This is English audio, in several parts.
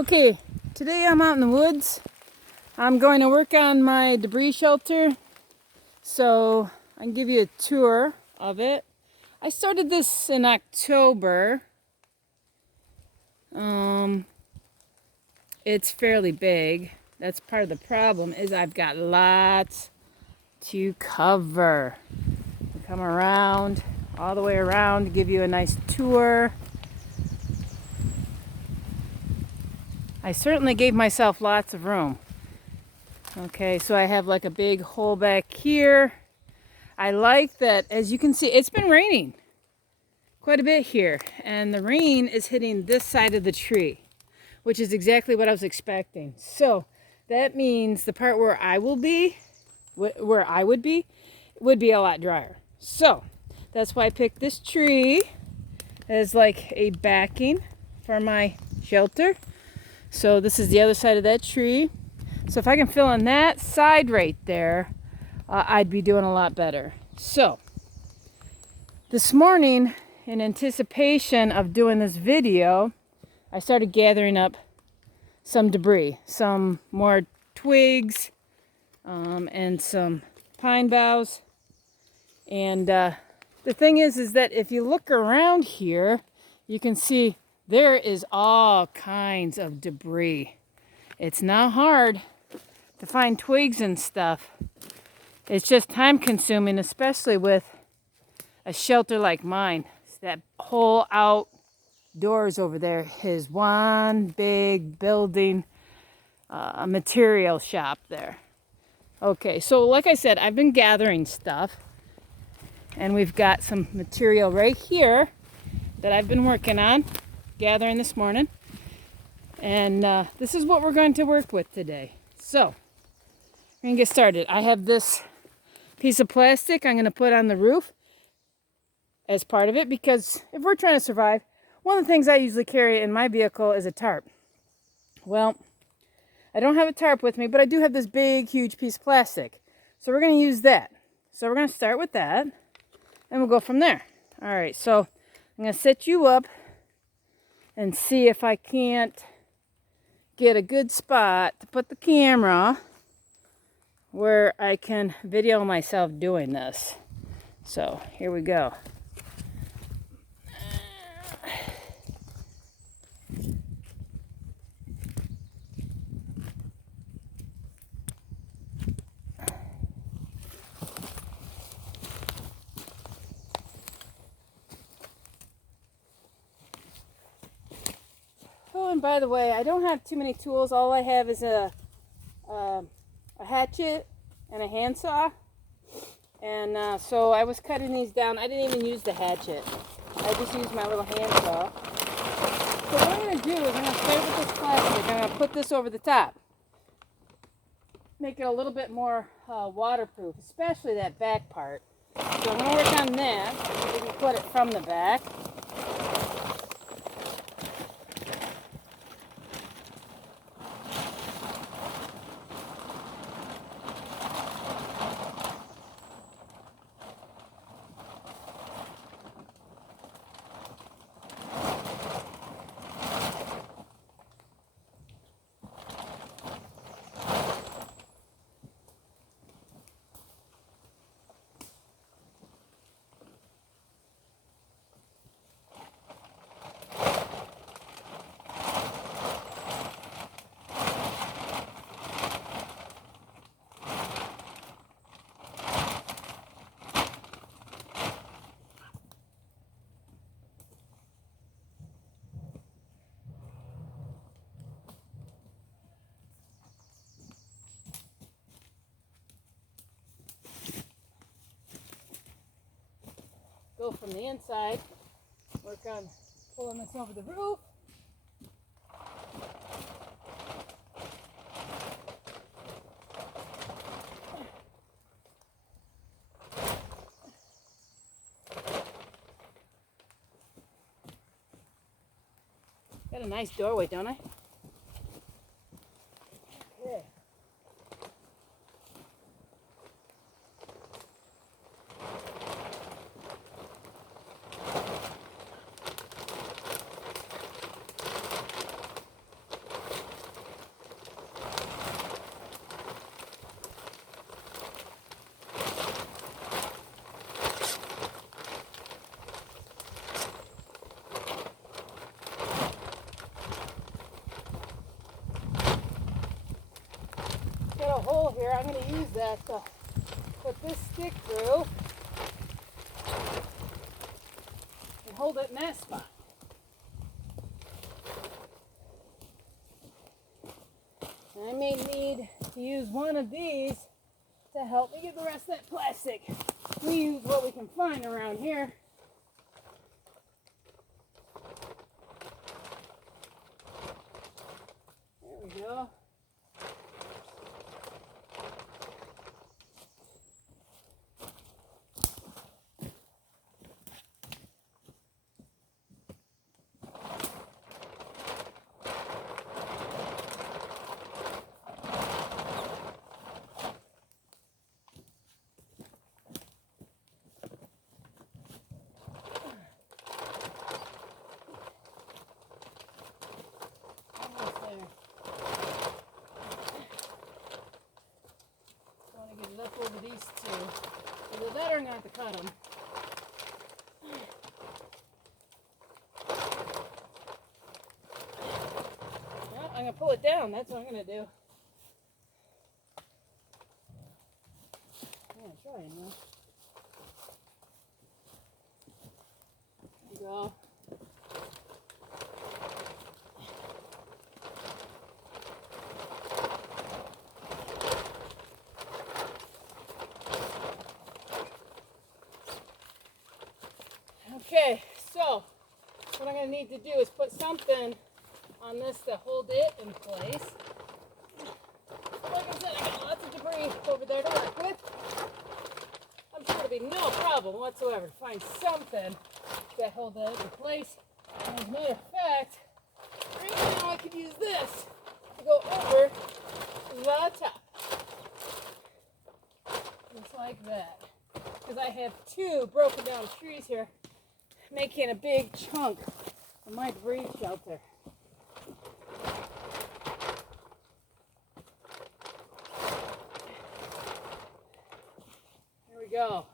Okay, today I'm out in the woods. I'm going to work on my debris shelter, so I can give you a tour of it. I started this in October. It's fairly big. That's part of the problem is I've got lots to cover. Come around, all the way around to give you a nice tour. I certainly gave myself lots of room. Okay, so I have like a big hole back here. I like that, as you can see, it's been raining quite a bit here, and the rain is hitting this side of the tree, which is exactly what I was expecting. So that means the part where I would be, would be a lot drier. So that's why I picked this tree as like a backing for my shelter. So this is the other side of that tree. So if I can fill in that side right there, I'd be doing a lot better. So this morning, in anticipation of doing this video, I started gathering up some debris, some more twigs, and some pine boughs. And the thing is that if you look around here, you can see there is all kinds of debris. It's not hard to find twigs and stuff. It's just time consuming, especially with a shelter like mine. That whole outdoors over there is one big building, a material shop there. Okay, so like I said, I've been gathering stuff, and we've got some material right here that I've been working on, gathering this morning. And this is what we're going to work with today. So we're going to get started. I have this piece of plastic I'm going to put on the roof as part of it, because if we're trying to survive, one of the things I usually carry in my vehicle is a tarp. Well, I don't have a tarp with me, but I do have this big, huge piece of plastic. So we're going to use that. So we're going to start with that, and we'll go from there. All right, so I'm going to set you up and see if I can't get a good spot to put the camera where I can video myself doing this. So here we go. Oh, and by the way, I don't have too many tools. All I have is a hatchet and a handsaw. And so I was cutting these down. I didn't even use the hatchet. I just used my little handsaw. So what I'm going to do is I'm going to start with this plastic. I'm going to put this over the top. Make it a little bit more waterproof, especially that back part. So I'm going to work on that. You can put it from the back. Go from the inside, work on pulling this over the roof. Got a nice doorway, don't I? Okay. I'm going to use that to put this stick through and hold it in that spot. And I may need to use one of these to help me get the rest of that plastic. We use what we can find around here. There we go. Over these two. Either that or I'm going to have to cut them. Well, I'm going to pull it down. That's what I'm going to do. I'm going to try anyway. There you go. Okay, so what I'm going to need to do is put something on this to hold it in place. Like I said, I got lots of debris over there to work with. I'm sure it'll be no problem whatsoever to find something to hold that in place. And as a matter of fact, right now I could use this to go over the top. Just like that. Because I have two broken down trees here, making a big chunk of my debris shelter. Here we go.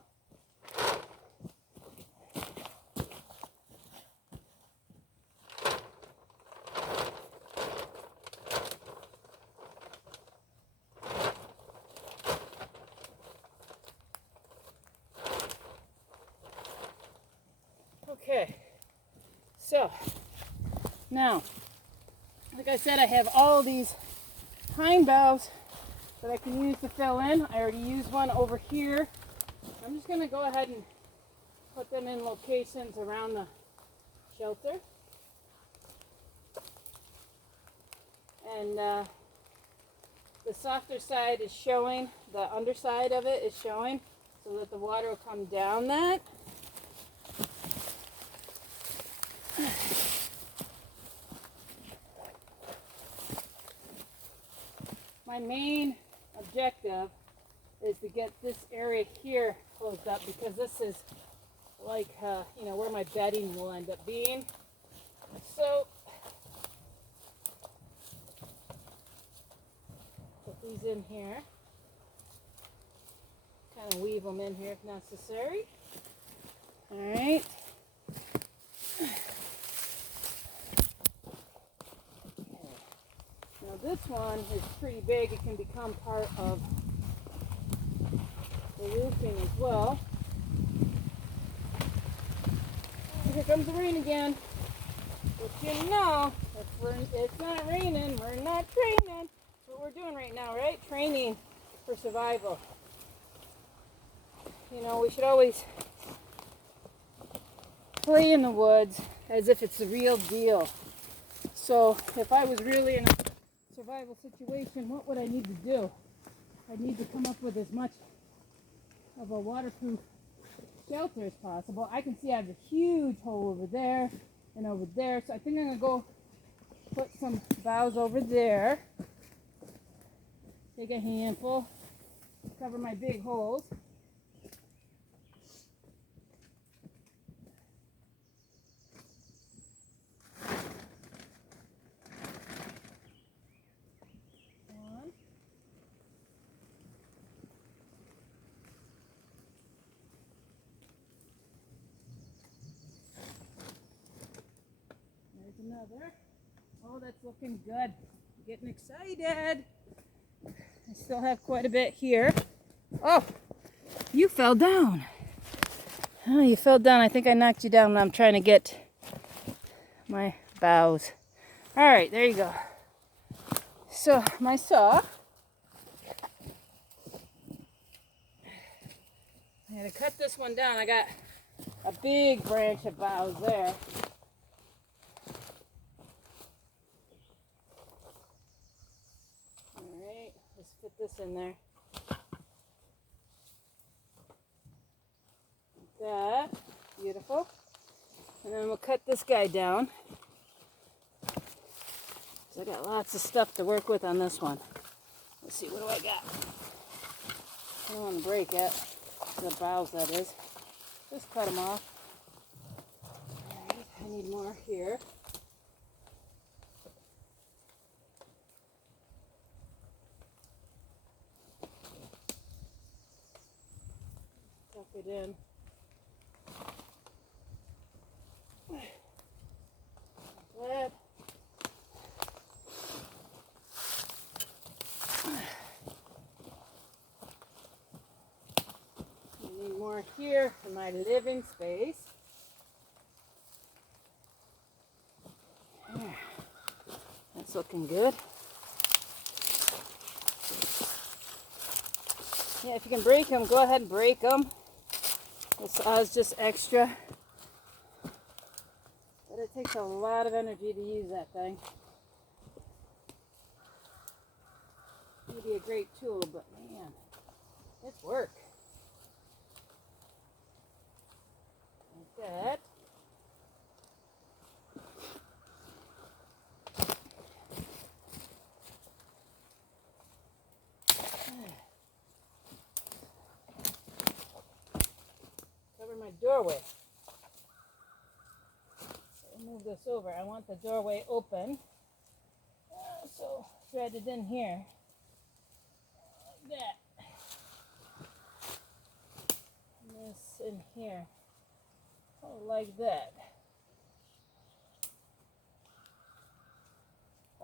Okay, so now, like I said, I have all these pine boughs that I can use to fill in. I already used one over here. I'm just going to go ahead and put them in locations around the shelter. And the softer side is showing, the underside of it is showing, so that the water will come down that. My main objective is to get this area here closed up, because this is like, where my bedding will end up being. So, put these in here. Kind of weave them in here if necessary. All right. Now this one is pretty big. It can become part of the roofing as well. Here comes the rain again. But you know, if it's not raining, we're not training. That's what we're doing right now, right? Training for survival. You know, we should always play in the woods as if it's the real deal. So if I was really in a survival situation, what would I need to do? I'd need to come up with as much of a waterproof shelter as possible. I can see I have a huge hole over there and over there, so I think I'm going to go put some boughs over there. Take a handful, cover my big holes. Another. Oh, that's looking good. Getting excited. I still have quite a bit here. Oh, you fell down. Oh, you fell down. I think I knocked you down. Now I'm trying to get my boughs. All right, there you go. So my saw. I had to cut this one down. I got a big branch of boughs there. All right, let's fit this in there. Like that, beautiful. And then we'll cut this guy down. So I got lots of stuff to work with on this one. Let's see, what do I got? I don't want to break it. The boughs, that is. Just cut them off. Alright, I need more here. Tuck it in. Like that. I need more here for my living space. There. That's looking good. Yeah, if you can break them, go ahead and break them. This saw is just extra. But it takes a lot of energy to use that thing. It would be a great tool, but man, it's work. Like that. Cover my doorway. So move this over. I want the doorway open. So thread it in here. Like that. And this in here. Oh, like that.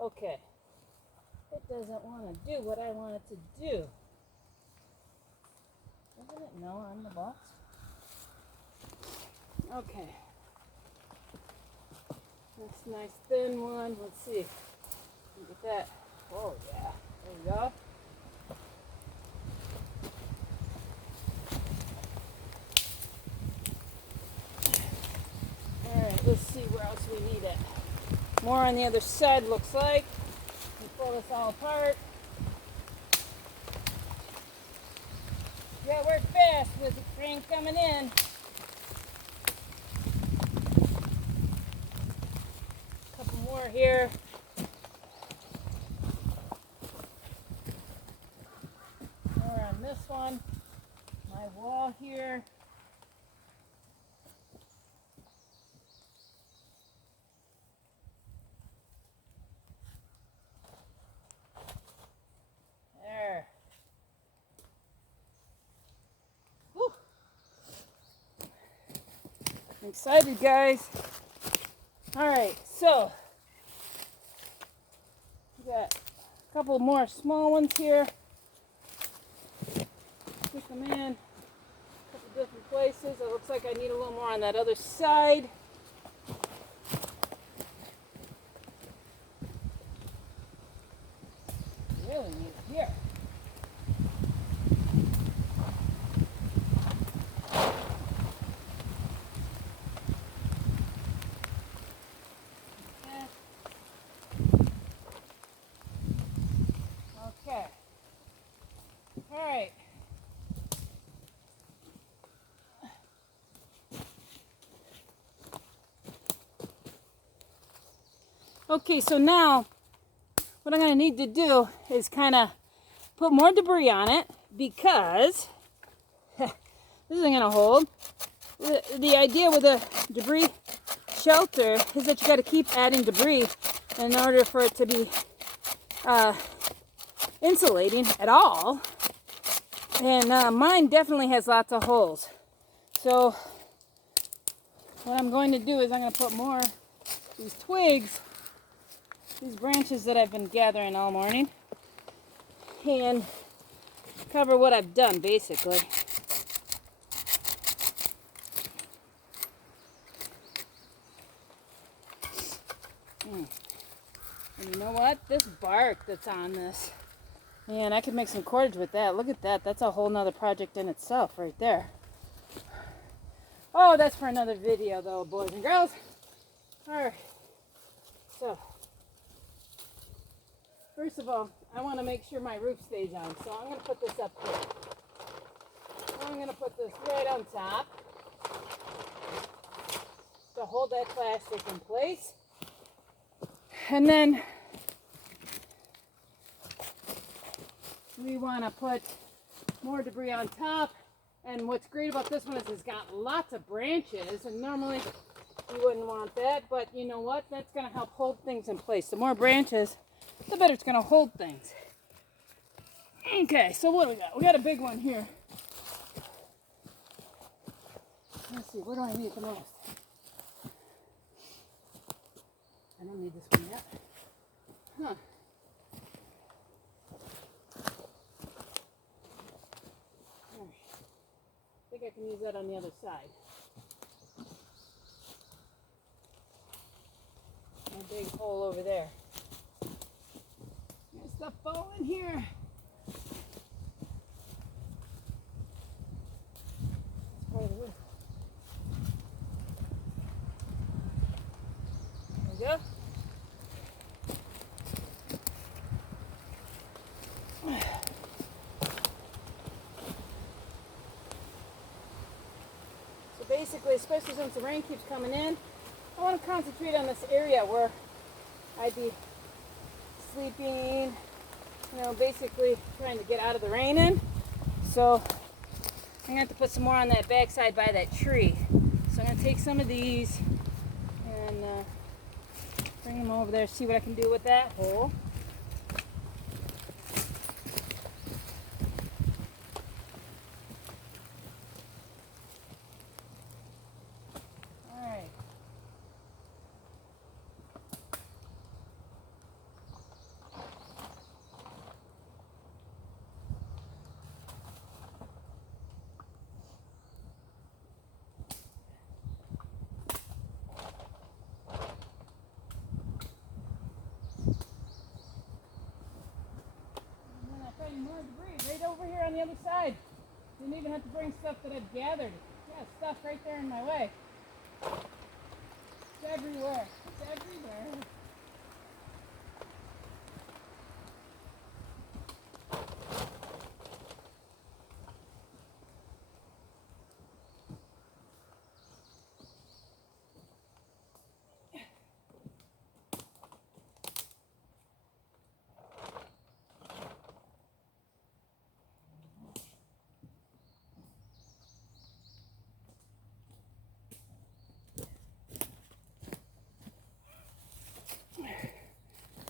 Okay. It doesn't want to do what I want it to do. Doesn't it know I'm the boss? Okay. That's a nice thin one. Let's see. Look at that. Oh, yeah. There we go. Alright, let's see where else we need it. More on the other side, looks like. We pull this all apart. You gotta work fast with the train coming in. Couple more here. More on this one. My wall here. There. Whew. I'm excited, guys. All right, so we got a couple more small ones here. Stick them in a couple different places. It looks like I need a little more on that other side. Really need it here. Okay. All right. Okay, so now what I'm going to need to do is kind of put more debris on it because this isn't going to hold. The idea with a debris shelter is that you got to keep adding debris in order for it to be insulating at all. And mine definitely has lots of holes. So what I'm going to do is I'm going to put more these twigs, these branches that I've been gathering all morning, and cover what I've done basically. And you know what? This bark that's on this, man, I could make some cordage with that. Look at that. That's a whole nother project in itself right there. Oh, that's for another video though, boys and girls. Alright. So, first of all, I want to make sure my roof stays on. So I'm going to put this up here. I'm going to put this right on top to hold that plastic in place. And then we want to put more debris on top. And what's great about this one is it's got lots of branches, and normally you wouldn't want that, but you know what? That's going to help hold things in place. The more branches, the better it's going to hold things. Okay, so what do we got? We got a big one here. Let's see, where do I need it the most? I don't need this one yet. Huh. I think I can use that on the other side. A big hole over there. There's stuff falling here. That's part of the roof. There we go. So basically, especially since the rain keeps coming in, I want to concentrate on this area where I'd be sleeping, you know, basically trying to get out of the rain in. So I'm going to have to put some more on that backside by that tree. So I'm going to take some of these and bring them over there, see what I can do with that hole. More debris right over here on the other side. Didn't even have to bring stuff that I've gathered. Yeah, stuff right there in my way. It's everywhere. It's everywhere.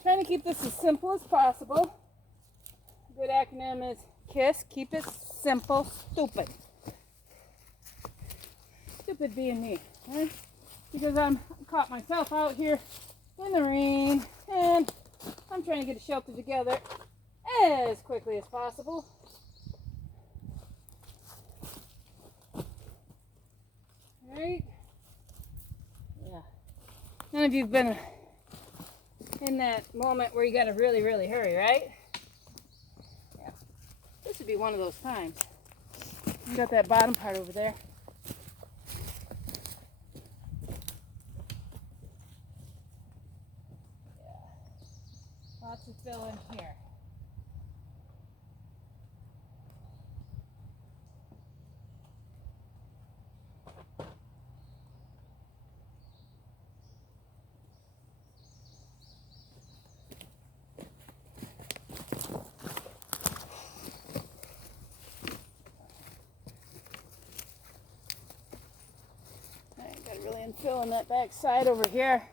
Trying to keep this as simple as possible. A good acronym is KISS. Keep it simple, stupid. Stupid being me, right? Because I'm caught myself out here in the rain, and I'm trying to get a shelter together as quickly as possible. Right? Yeah. None of you've been in that moment where you got to really, really hurry, right? Yeah. This would be one of those times. You got that bottom part over there. Yeah. Lots of fill in here. Really infilling that back side over here.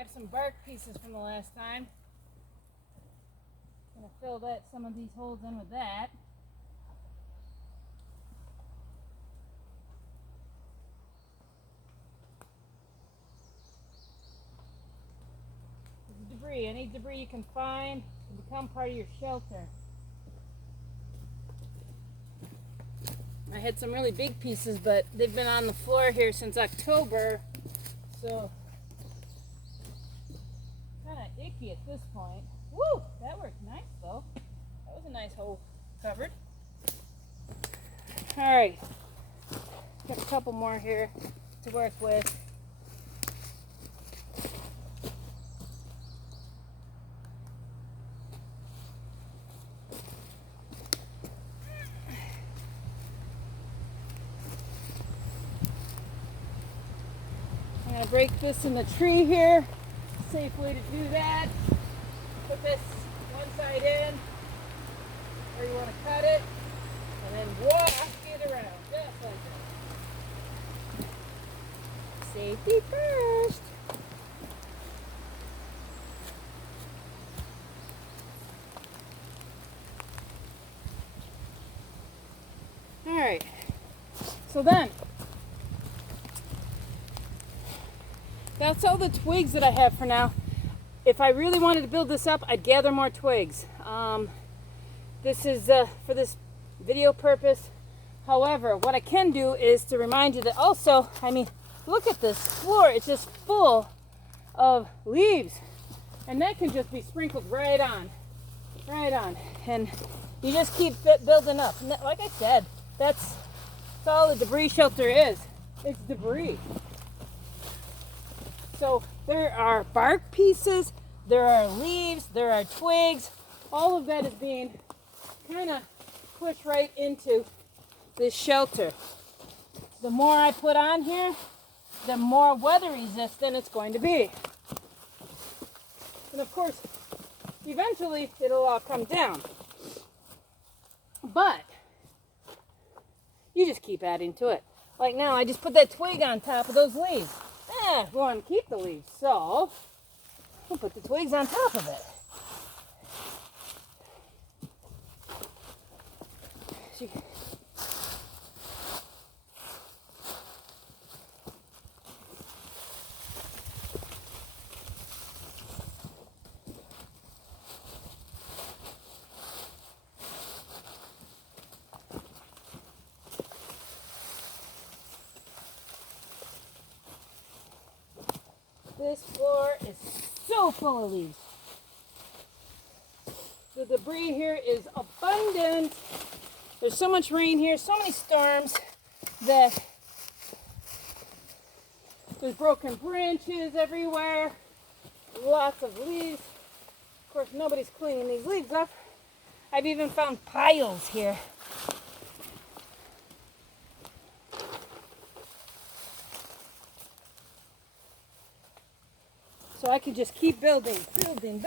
have some bark pieces from the last time. Gonna fill some of these holes in with that. This is debris. Any debris you can find can become part of your shelter. I had some really big pieces, but they've been on the floor here since October, so kind of icky at this point. Woo! That worked nice though. That was a nice hole covered. All right, got a couple more here to work with. I'm going to break this in the tree here. Safe way to do that. Put this one side in where you want to cut it, and then walk it around just like that. Safety first. All right. So then, that's all the twigs that I have for now. If I really wanted to build this up, I'd gather more twigs. This is for this video purpose. However, what I can do is to remind you that also, I mean, look at this floor. It's just full of leaves. And that can just be sprinkled right on. Right on. And you just keep building up. And that, like I said, that's all the debris shelter is. It's debris. So there are bark pieces, there are leaves, there are twigs. All of that is being kind of pushed right into this shelter. The more I put on here, the more weather resistant it's going to be. And of course, eventually it'll all come down. But you just keep adding to it. Like now, I just put that twig on top of those leaves. We want to keep the leaves, so we'll put the twigs on top of it. This floor is so full of leaves. The debris here is abundant. There's so much rain here, so many storms, that there's broken branches everywhere, lots of leaves. Of course, nobody's cleaning these leaves up. I've even found piles here. So I can just keep building. I need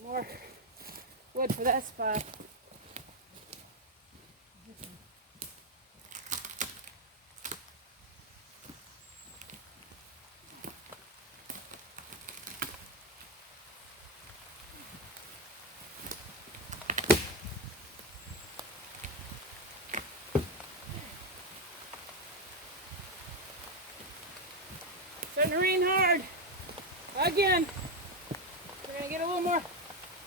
more wood for that spot. Starting to rain hard. Again. We're going to get a little more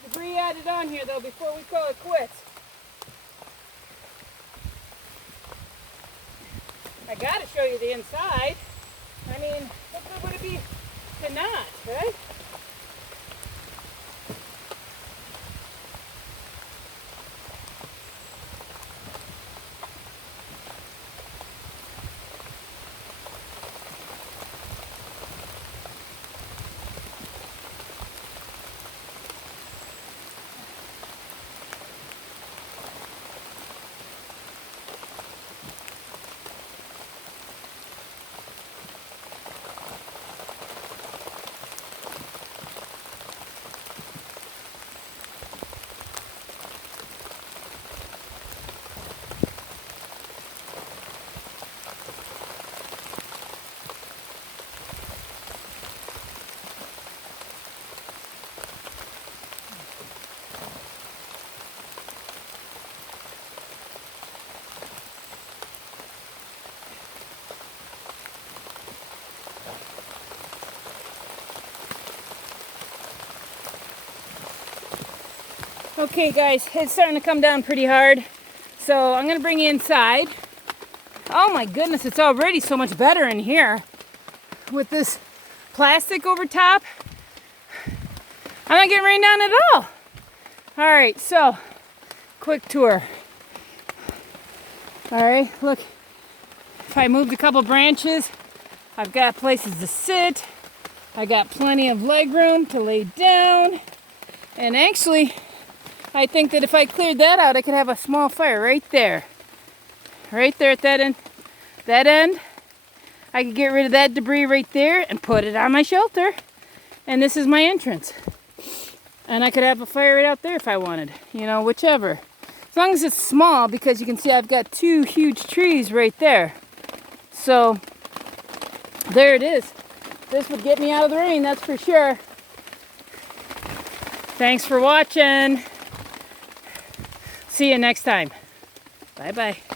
debris added on here though before we call it quits. I got to show you the inside. I mean, what good would it be to not, right? Okay guys, it's starting to come down pretty hard. So I'm gonna bring you inside. Oh my goodness, it's already so much better in here. With this plastic over top, I'm not getting rained on at all. All right, so quick tour. All right, look, if I moved a couple branches, I've got places to sit. I got plenty of leg room to lay down. And actually, I think that if I cleared that out, I could have a small fire right there. Right there at that end. That end. I could get rid of that debris right there and put it on my shelter. And this is my entrance. And I could have a fire right out there if I wanted. You know, whichever. As long as it's small, because you can see I've got two huge trees right there. So, there it is. This would get me out of the rain, that's for sure. Thanks for watching. See you next time. Bye-bye.